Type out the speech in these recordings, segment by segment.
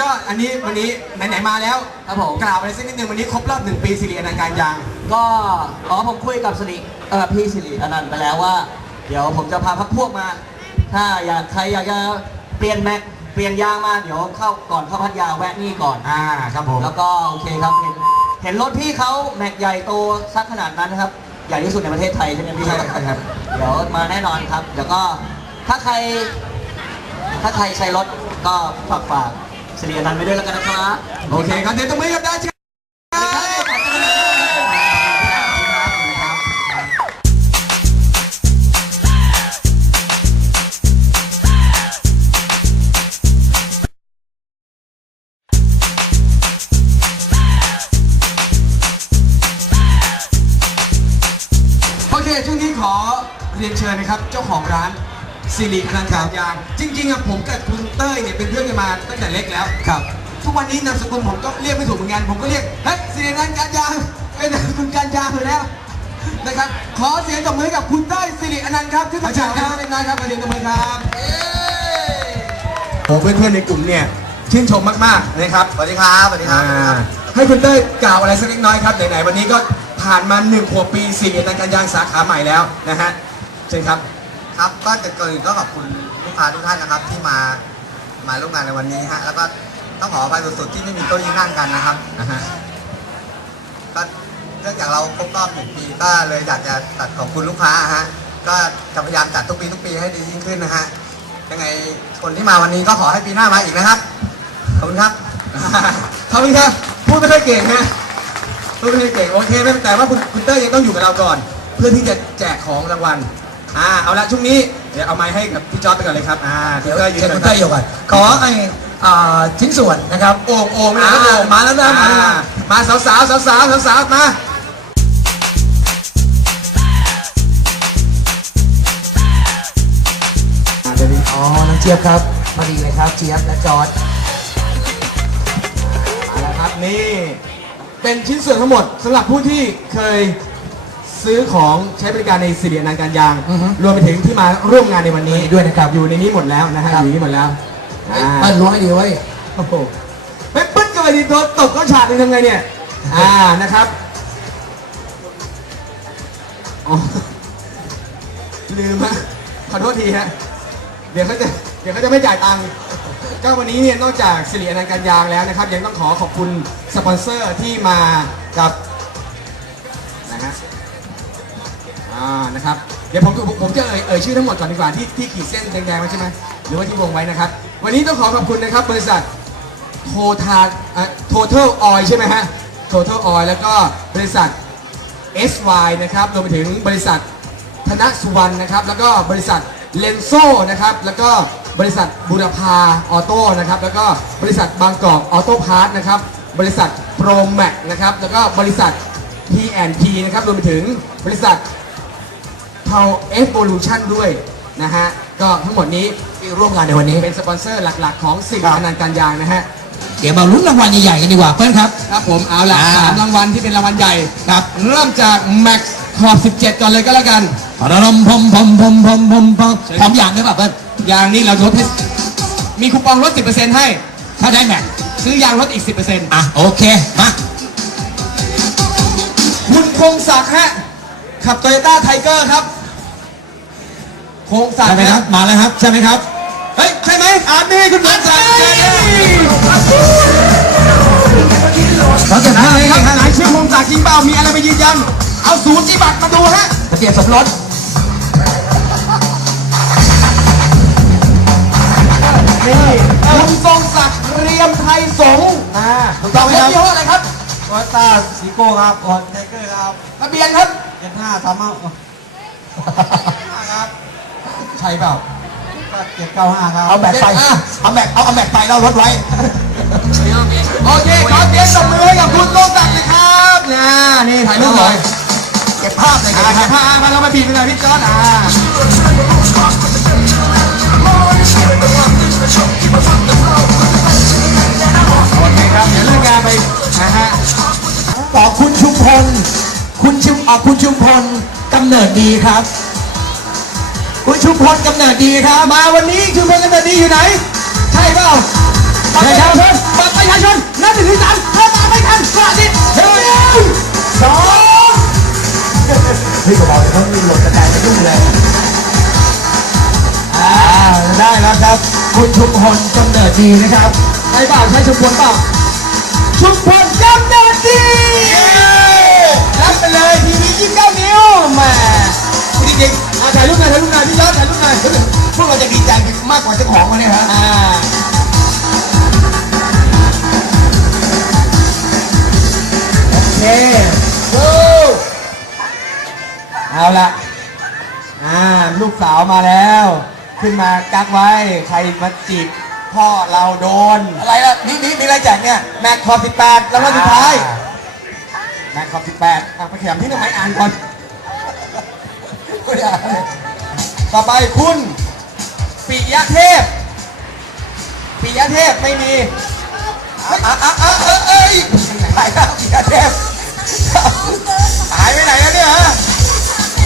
ก็อันนี้วันนี้ไหนๆมาแล้วครับผมกล่าวอะไรสักนิดนึงวันนี้ครบรอบหนึ่งปีสิริอนันต์การยาง ก็อ๋อผมคุยกับสิริเออพี่สิริอนันต์ไปแล้วว่า เดี๋ยวผมจะพาพักพวกมา ถ้าอยากใครอยากจะเปลี่ยนแม็กเปลี่ยนยางมาเดี๋ยวเข้าก่อนเข้าพัทยาแวะนี่ก่อน อ่าครับผมแล้วก็โอเคครับเห็นเห็นรถพี่เขาแม็กใหญ่โตสักขนาดนั้นนะครับใหญ่ที่สุดในประเทศไทยใช่ไหมพี่ใช่ครับเดี๋ยวมาแน่นอนครับ เดี๋ยวก็ถ้าใคร ถ้าใครใช้รถก็ฝากฝาก สิริอนันไปด้วยแล้วกันนะครับโอเคครับเดี๋ยวตบมือกับดาชิโอเคช่วงนี้ขอเรียนเชิญนะครับ เจ้าของร้าน สิริอนันต์การยาง จริงๆอะผมกับคุณเต้ยเนี่ยเป็นเพื่อนกันมาตั้งแต่เล็กแล้วครับ ทุกวันนี้นามสกุลผมก็เรียกไม่ถูกเหมือนกันผมก็เรียกเฮ้ยสิรินันท์การยางเป็นนามสกุลการยางอยู่แล้วนะครับขอเสียงตบมือให้กับคุณเต้ยสิริอนันต์ครับที่มาจากครับเล็กน้อยครับขอเสียงตบมือครับโอ้เพื่อนๆในกลุ่มเนี่ยชื่นชมมากๆนะครับสวัสดีครับสวัสดีครับอ่าให้คุณเต้ยกล่าวอะไรสักเล็กน้อยครับไหนๆวันนี้ก็ผ่านมาหนึ่งขวบปีสิรินันท์การยางสาขาใหม่แล้วนะฮะเชิญครับ ครับก็จะก่อนอื่นก็ขอบคุณลูกค้าทุกท่านนะครับ ที่มามาร่วมงานในวันนี้ฮะแล้วก็ต้องขออภัยสุดๆที่ไม่มีโต๊ะที่นั่งกันนะครับก็เนื่องจากเราครบรอบหนึ่งปีก็เลยอยากจะตัดขอบคุณลูกค้าฮะก็จะพยายามจัดทุกปีทุกปีให้ดียิ่งขึ้นนะฮะยังไงคนที่มาวันนี้ก็ขอให้ปีหน้ามาอีกนะครับขอบคุณครับขอบคุณครับพูดไม่ค่อยเก่งฮะพูดไม่ค่อยเก่งโอเคไม่แต่ว่าคุณคุณเต้ยยังต้องอยู่กับเราก่อน เพื่อที่จะแจกของรางวัล อ่าเอาละช่วงนี้เดี๋ยวเอาไม้ให้กับพี่จอร์ดไปก่อนเลยครับอ่าคุณเต้ยยืนเชิญคุณเต้ยอยู่ก่อนขอไอ้อ่าชิ้นส่วนนะครับโอ่งโอ่งอ่าโอ่งมาแล้วนะมาแล้วนะอ่มาสาวสาวสาวสาวสาวสาวๆมาอ๋อน้องเจี๊ยบครับพอดีเลยครับเจี๊ยบและจอร์ดมาแล้วครับนี่ เป็นชิ้นส่วนทั้งหมดสำหรับผู้ที่เคย ซื้อของใช้บริการในสิริอนันต์การยางรวมไปถึงที่มาร่วมงานในวันนี้ด้วยนะครับ อยู่ในนี้หมดแล้วนะฮะอยู่ในนี้หมดแล้วอ่าเปิ้ลล้วงให้ดีไว้ย โอ้โหไม่ปึ๊ดกันไปทีโดนตบก็ฉาดเลยทำไงเนี่ยอ่านะครับอ๋อลืมฮะขอโทษทีฮะเดี๋ยวเขาจะเดี๋ยวเขาจะไม่จ่ายตังค์ ก็วันนี้เนี่ยนอกจากสิริอนันต์การยางแล้วนะครับ ยังต้องขอขอบคุณสปอนเซอร์ที่มากับนะฮะ อ่านะครับเดี๋ยวผมผมจะเอ่ยเอ่ยชื่อทั้งหมดก่อนดีกว่าที่ที่ขีดเส้นแดงๆไว้ใช่ไหมหรือว่าที่วงไว้นะครับ วันนี้ต้องขอขอบคุณนะครับ บริษัทโททาอะ Total Oil ใช่ไหมฮะ Total Oil แล้วก็บริษัท SY นะครับรวมไปถึงบริษัทธนสุวรรณนะครับ แล้วก็บริษัทเลนโซนะครับ แล้วก็บริษัทบุรพาออโต้นะครับ แล้วก็บริษัทบางกอกออโต้พาร์ทนะครับ บริษัทโปรแม็กนะครับ แล้วก็บริษัท P&P นะครับ รวมไปถึงบริษัท เทา Evolution ด้วยนะฮะ ก็ทั้งหมดนี้ที่ร่วมงานในวันนี้ เป็นสปอนเซอร์หลักๆ ของสิ่งอนันต์การยางนะฮะ เดี๋ยวมาลุ้นรางวัลใหญ่ๆกันดีกว่าเพื่อนครับ ครับผมเอาละอ่า สามรางวัลที่เป็นรางวัลใหญ่ครับเริ่มจาก Max ขอบ 17 ก่อนเลยก็แล้วกันระดมพมพมพมพมพมพมพร้อมอย่างด้วยป่ะเพื่อนยางนี่เราลดให้มีคูปองลด 10%ให้ ถ้าได้แม็กซื้อยางลดอีก 10%อะโอเคมาคุณคงศักดิ์ฮะขับ Toyota Tiger ครับ คงศักใช่ดิ์ไหมครับ มาแล้วครับ ใช่ไหมครับ เฮ้ย ใช่ไหมอ่านนี่คุณคงศักดิ์ใช่เราจะไหนได้ครับไหนชื่อคงศักดิ์จริงเปล่ามีอะไรมายืนยัน เอาสูติบัตรมาดูฮะทะเบียนสมรสนี่คุณทรงศักดิ์เรียมไทยสงฆ์อ่าถูกต้องไหมครับยี่ห้ออะไรครับโตโยต้าซีโก้ครับออนไทเกอร์ครับทะเบียนครับเจ็ดห้าสามห้าครับ ใช่เปล่าก็เจ็ดเก้าห้าครับเอาแม็กไปอะเอาแม็กเอาเอาแม็กไปแล้วรถไว้ โอเคขอเสียงตบมือให้กับคุณทรงศักดิ์นะครับนะนี่ถ่ายรูปหน่อยเก็บภาพเลยอ่าคถ่ารัยบภาพมาเรามาบีบกันหน่อยพี่จอร์ดอ่าโอเคครับเดี๋ยวเรื่องงานไปนะฮะต่อคุณชุมพล คุณชุมอ่าคุณชุมพลกำเนิดดีครับคุณ ชุมพลกำเนิดดีครับ มาวันนี้ชุมพลกันตดีอยู่ไหน ใช่เปล่าใช่ครับเพื่อนหนึ่งถึงสามเริ่มมาไม่ทันสวัสดีหนึ่งสองเฮ้ยก็บอกเลยเขามีหล่นกระจายไปยุ่งเลยอ่าได้แล้วครับ คุณชุมพลกำเนิดดีนะครับใช่เปล่าใช่ชุมพลเปล่าชุมพลากกว่าเจ้าของมันเนี่ยฮะอ่าโอเคดูเอาละอ่าลูกสาวมาแล้ว ขึ้นมากักไว้ ใครมาจีบพ่อเราโดน อะไรล่ะนี่นี่มีอะไรแจกเนี่ยแม็กขอบ18แล้วก็สุดท้ายแม็กขอบ18อะไปแขมที่ทำไมอ่านก่อนคุณอะต่อไปคุณปิ ยะเทพปิยะเทพไม่มีอะอะอะอะเอ้ยเอ้ยหายแล้วอีกแล้วเทพหายไปไหนแล้วเนี่ยฮะ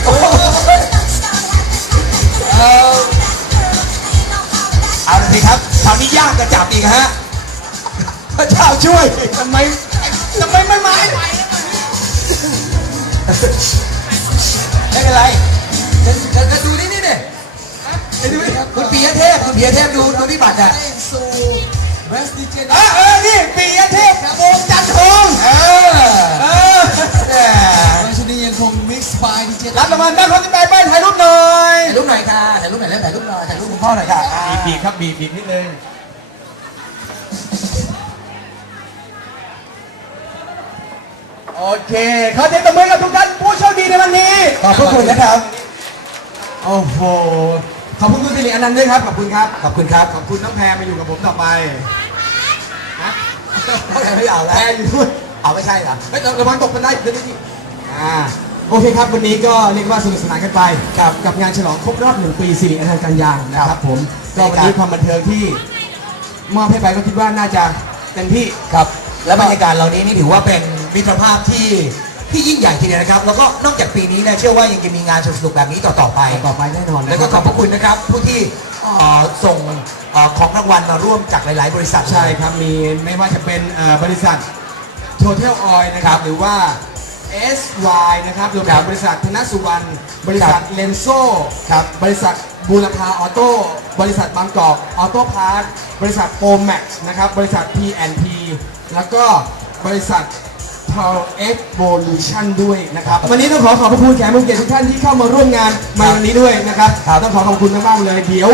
โอ้ยเออเอาสิครับคราวนี้ยากกระจับอีกฮะพระเจ้าช่วยทำไมทำไมไม่มาไม่เป็นไรจะจะดูนี่นี่เนี่ย คุณปียเทพคุณปียเทพดูดูที่บัตรอะเออเออนี่ปิยะเทพวงจันทองเออเออแหมชนียังคง mix by DJ รับรางวัลแม็กขอบ18ไปถ่ายรูปหน่อยถ่ายรูปหน่อยค่ะถ่ายรูปหน่อยแล้วถ่ายรูปหน่อยถ่ายรูปคุณพ่อหน่อยค่ะอ่าบีบบีบครับบีบบีบนิดนึงโอเคขอเสียงตบมือกับทุกท่านผู้โชคดีในวันนี้ขอบพระคุณนะครับโอ้โห ขอบคุณคุณสิริอนันต์ด้วยครับ ขอบคุณครับ ขอบคุณครับ ขอบคุณน้องแพรมาอยู่กับผมต่อไปฮะไม่เอาแพแล้วรอยู่ด้วยเอาไม่ใช่เหรอไม่ต้องระวังตกกันได้เดี๋ยวนี้อ่าโอเคครับ วันนี้ก็เรียกว่าสนุกสนานกันไปกับกับงานฉลองครบรอบหนึ่งปีสิริอนันต์กันยางนะครับผมก็วันนี้ความบันเทิงที่มอบให้ไปก็คิดว่าน่าจะเต็มที่ครับ และบรรยากาศเหล่านี้นี่ถือว่าเป็นมิตรภาพที่ ที่ยิ่งใหญ่ทีเดียวนะครับ แล้วก็นอกจากปีนี้เนี่ยเชื่อว่ายังจะมีงานสนุกๆแบบนี้ต่อๆไป ต่อไปแน่นอนนะแล้วก็ขอบพระคุณนะครับ ผู้ที่เอ่อส่งเอ่อของรางวัลมาร่วมจากหลาย ๆ บริษัท ใช่ครับ มีไม่ว่าจะเป็นเอ่อบริษัท Total Oil นะครับหรือว่า SY นะครับรวมครัถึบงบริษัทธนสุวรรณบริษัทเลนโซครับบริษัทบูรพาออโต้บริษัทบางกอกออโต้พาร์ทบริษัทโปรแม็กซ์นะครับบริษัท P&P แล้วก็บริษัท p o w Evolution ด้วยนะครับ วันนี้ต้องขอขอบพระคุณแขกผู้เกียรติทุกท่านที่เข้ามาร่วมงานในวันนี้ด้วยนะครับต้องขอขอบคุณมากๆเลย เดี๋ยว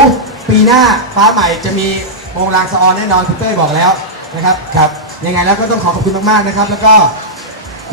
ปีหน้าฟ้าใหม่จะมีโปรงลางสะออนแน่นอนคุณเต้ยบอกแล้วนะครับครับยังไงแล้วก็ต้องขอขอบคุณมากๆนะครับ แล้วก็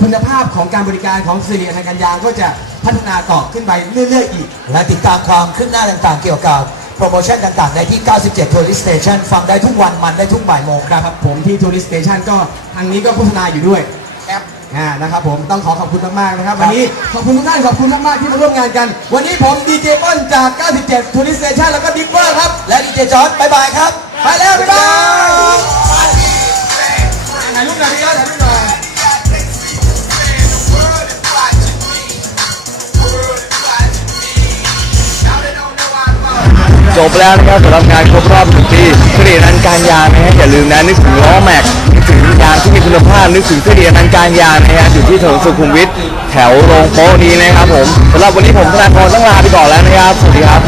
คุณภาพของการบริการของสิริอนันต์กันยางก็จะพัฒนาต่อขึ้นไปเรื่อยๆอีก และติดตามความคืบหน้าต่างๆ เกี่ยวกับโปรโมชั่นต่างๆ ในที่ 97 Tourist Station ฟังได้ทุกวันมันได้ทุกบ่ายโมงครับครับผมที่ Tourist Station ก็ทางนี้ก็โฆษณาอยู่ด้วย แอปอ่านะครับผมต้องขอขอบคุณมากๆนะครับ วันนี้ขอบคุณทุกท่านขอบคุณมากๆที่มาร่วมงานกัน วันนี้ผมดีเจป้นจาก 97 Tourist Station แล้วก็บิ๊กเบอร์ครับ และดีเจจอร์ดบายบายครับไปแล้วบ๊ายบายถ่ายรูปหน่อยพี่ยอดถ่ายรูปหน่อยจบแล้วนะครับสำหรับงานครบรอบหนึ่งปีเสรีนันต์การยางนะฮะอย่าลืมนะนึกถึงล้อแม็กนึกถึง ยางที่มีคุณภาพนึกถึงเสรีนันการยางนะฮะอยู่ที่ถนนสุขุมวิทแถวโรงโป๊ะนี้นะครับผมสำหรับวันนี้ผมธนาธรต้องลาไปก่อนแล้วนะครับ สวัสดีครับ